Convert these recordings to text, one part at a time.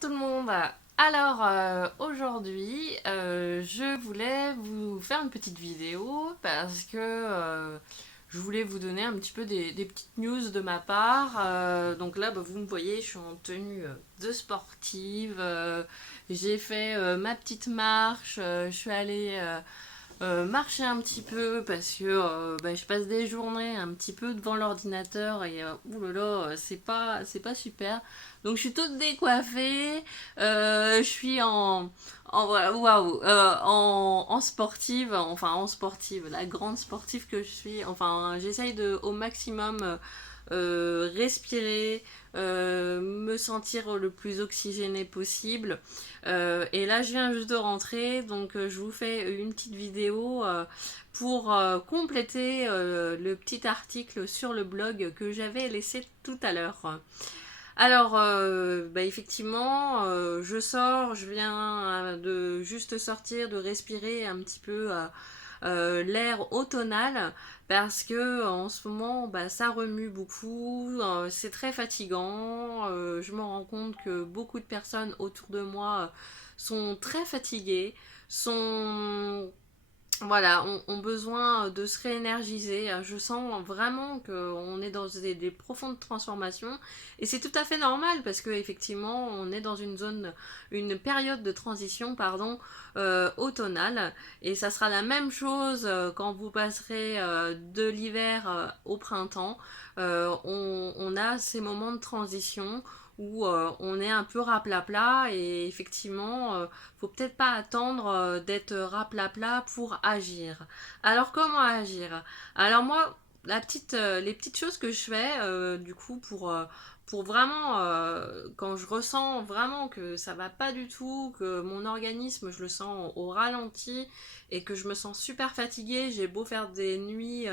Bonjour tout le monde. Alors aujourd'hui, je voulais vous faire une petite vidéo parce que je voulais vous donner un petit peu des petites news de ma part. Donc là, vous me voyez, je suis en tenue de sportive. J'ai fait ma petite marche. Je suis allée marcher un petit peu parce que je passe des journées un petit peu devant l'ordinateur et oulala, c'est pas super. Donc je suis toute décoiffée, je suis voilà, waouh, en sportive, enfin en sportive, la grande sportive que je suis. Enfin, j'essaye de au maximum respirer, me sentir le plus oxygéné possible. Et là, je viens juste de rentrer, donc je vous fais une petite vidéo pour compléter le petit article sur le blog que j'avais laissé tout à l'heure. Alors, effectivement, je sors, je viens de juste sortir, de respirer un petit peu l'air automnal parce que en ce moment, ça remue beaucoup, c'est très fatigant. Je me rends compte que beaucoup de personnes autour de moi sont très fatiguées, sont voilà, ont besoin de se réénergiser. Je sens vraiment qu'on est dans des profondes transformations et c'est tout à fait normal parce que effectivement on est dans une période de transition, pardon, automnale, et ça sera la même chose quand vous passerez de l'hiver au printemps. On a ces moments de transition où on est un peu raplapla et effectivement faut peut-être pas attendre d'être raplapla pour agir. Alors comment agir? Alors moi, les petites choses que je fais du coup pour vraiment quand je ressens vraiment que ça va pas du tout, que mon organisme je le sens au ralenti et que je me sens super fatiguée, j'ai beau faire des nuits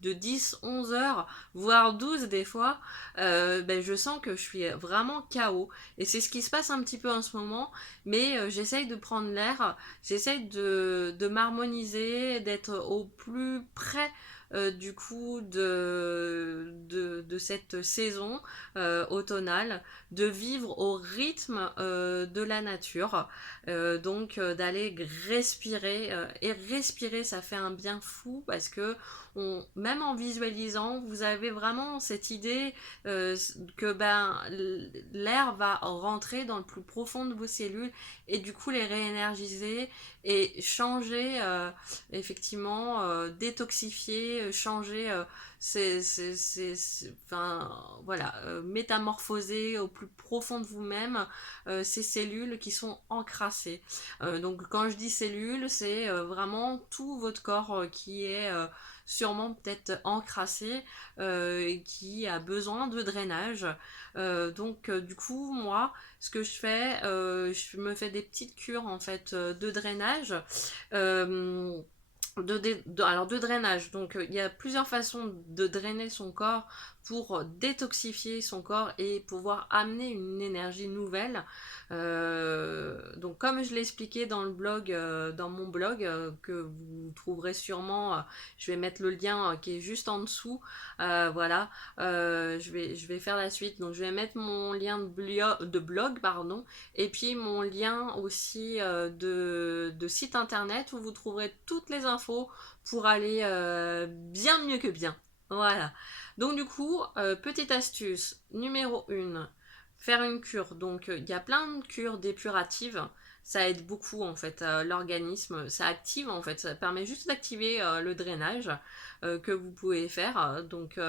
de 10-11 heures, voire 12 des fois, je sens que je suis vraiment KO. Et c'est ce qui se passe un petit peu en ce moment, mais j'essaye de prendre l'air, j'essaye de m'harmoniser, d'être au plus près du coup de cette saison automnale, de vivre au rythme de la nature, donc d'aller respirer, et respirer ça fait un bien fou parce que même en visualisant, vous avez vraiment cette idée que l'air va rentrer dans le plus profond de vos cellules et du coup les réénergiser et changer effectivement, détoxifier, changer enfin, voilà, métamorphoser au plus profond de vous-même ces cellules qui sont encrassées. Donc quand je dis cellules, c'est vraiment tout votre corps qui est sûrement peut-être encrassé, qui a besoin de drainage. Du coup, moi, ce que je fais, je me fais des petites cures en fait de drainage. Euh, alors de drainage, donc il y a plusieurs façons de drainer son corps pour détoxifier son corps et pouvoir amener une énergie nouvelle. Donc comme je l'ai expliqué dans le blog, dans mon blog que vous trouverez sûrement, je vais mettre le lien qui est juste en dessous. Voilà, je vais faire la suite. Donc je vais mettre mon lien de blog, pardon, et puis mon lien aussi de site internet où vous trouverez toutes les infos pour aller bien mieux que bien. Voilà. Donc du coup, petite astuce numéro 1, faire une cure. Donc il y a plein de cures dépuratives. Ça aide beaucoup en fait l'organisme. Ça active en fait. Ça permet juste d'activer le drainage que vous pouvez faire. Donc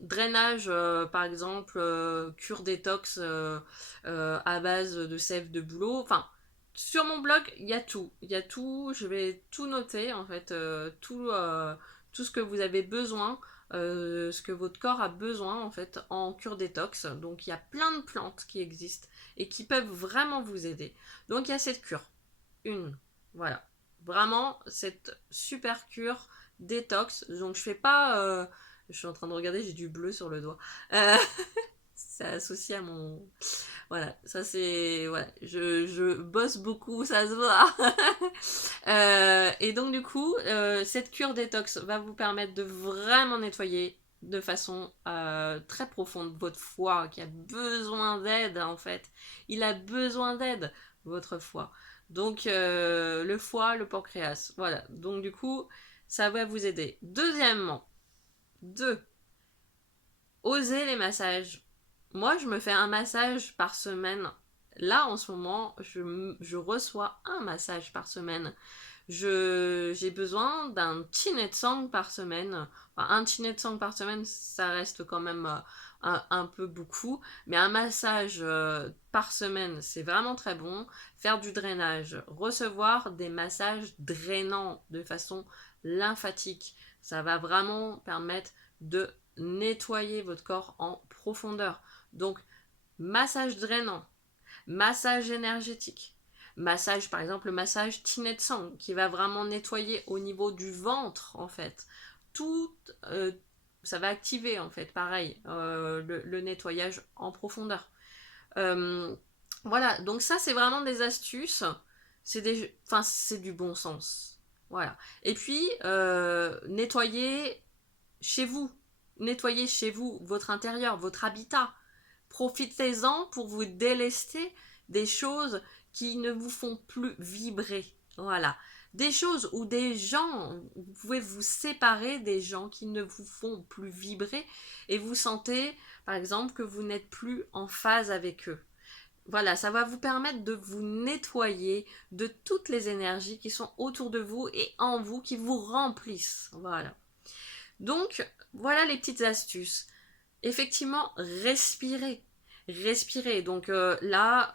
drainage, par exemple, cure détox à base de sève de bouleau. Enfin, sur mon blog, il y a tout. Il y a tout. Je vais tout noter, en fait, tout ce que vous avez besoin, ce que votre corps a besoin, en fait, en cure détox. Donc, il y a plein de plantes qui existent et qui peuvent vraiment vous aider. Donc, il y a cette cure. Une. Voilà. Vraiment, cette super cure détox. Donc, je fais pas. Je suis en train de regarder, j'ai du bleu sur le doigt. Euh, c'est associé à mon. Voilà, ça c'est. Voilà, je bosse beaucoup, ça se voit. Et donc, du coup, cette cure détox va vous permettre de vraiment nettoyer de façon très profonde. Votre foie qui a besoin d'aide en fait. Il a besoin d'aide, votre foie. Donc le foie, le pancréas. Voilà. Donc du coup, ça va vous aider. Deuxièmement, osez les massages. Moi, je me fais un massage par semaine. Là, en ce moment, je reçois un massage par semaine. J'ai besoin d'un Chinetsang par semaine. Enfin, un Chinetsang par semaine, ça reste quand même un peu beaucoup. Mais un massage par semaine, c'est vraiment très bon. Faire du drainage, recevoir des massages drainants de façon lymphatique, ça va vraiment permettre de nettoyer votre corps en profondeur. Donc, massage drainant, massage énergétique, massage, par exemple, le massage Tinetsang, qui va vraiment nettoyer au niveau du ventre, en fait. Tout, ça va activer, en fait, pareil, le nettoyage en profondeur. Euh, voilà, donc ça, c'est vraiment des astuces. C'est du bon sens. Voilà. Et puis, nettoyer chez vous. Nettoyez chez vous votre intérieur, votre habitat. Profitez-en pour vous délester des choses qui ne vous font plus vibrer. Voilà. Des choses ou des gens, vous pouvez vous séparer des gens qui ne vous font plus vibrer et vous sentez, par exemple, que vous n'êtes plus en phase avec eux. Voilà, ça va vous permettre de vous nettoyer de toutes les énergies qui sont autour de vous et en vous, qui vous remplissent. Voilà. Donc, voilà les petites astuces. Effectivement, respirez. Respirez. Donc là,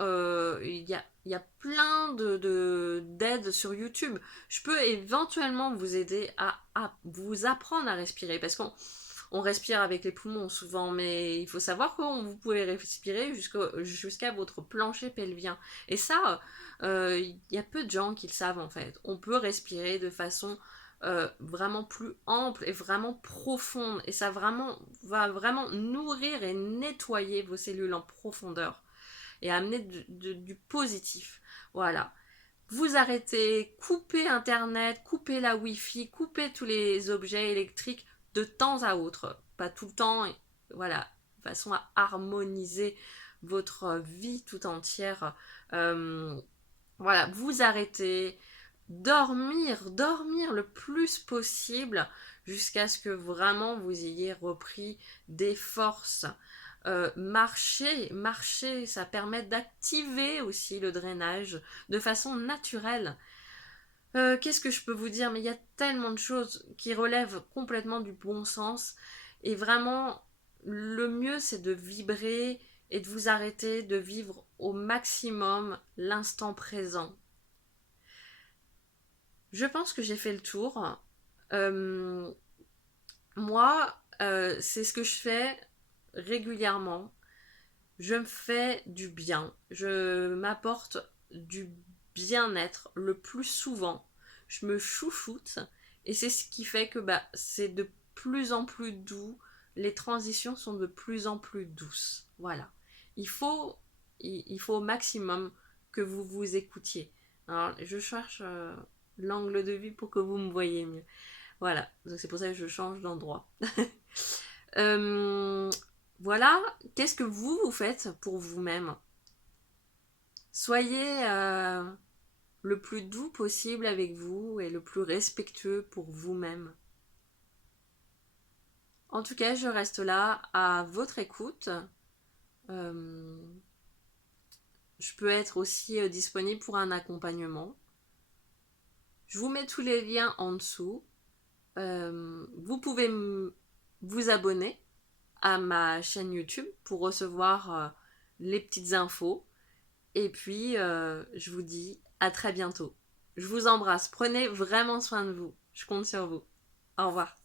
il y a plein d'aides sur YouTube. Je peux éventuellement vous aider à vous apprendre à respirer parce qu'on respire avec les poumons souvent, mais il faut savoir que vous pouvez respirer jusqu'à votre plancher pelvien. Et ça, il y a peu de gens qui le savent en fait. On peut respirer de façon vraiment plus ample et vraiment profonde. Et ça va vraiment nourrir et nettoyer vos cellules en profondeur et amener du positif. Voilà. Vous arrêtez, coupez Internet, coupez la Wi-Fi, coupez tous les objets électriques de temps à autre. Pas tout le temps, voilà, de façon à harmoniser votre vie tout entière. Voilà, vous arrêtez, dormir le plus possible jusqu'à ce que vraiment vous ayez repris des forces. Marcher, ça permet d'activer aussi le drainage de façon naturelle. Qu'est-ce que je peux vous dire? Mais il y a tellement de choses qui relèvent complètement du bon sens. Et vraiment, le mieux, c'est de vibrer et de vous arrêter de vivre au maximum l'instant présent. Je pense que j'ai fait le tour. Euh, Moi, c'est ce que je fais régulièrement. Je me fais du bien. Je m'apporte du bien-être le plus souvent. Je me chouchoute. Et c'est ce qui fait que c'est de plus en plus doux. Les transitions sont de plus en plus douces. Voilà. Il faut, il faut au maximum que vous vous écoutiez. Alors, je cherche l'angle de vue pour que vous me voyez mieux. Voilà, donc c'est pour ça que je change d'endroit. Euh, voilà, qu'est-ce que vous faites pour vous-même? Soyez le plus doux possible avec vous et le plus respectueux pour vous-même. En tout cas, je reste là à votre écoute. Euh, je peux être aussi disponible pour un accompagnement. Je vous mets tous les liens en dessous. Vous pouvez vous abonner à ma chaîne YouTube pour recevoir les petites infos. Et puis, je vous dis à très bientôt. Je vous embrasse. Prenez vraiment soin de vous. Je compte sur vous. Au revoir.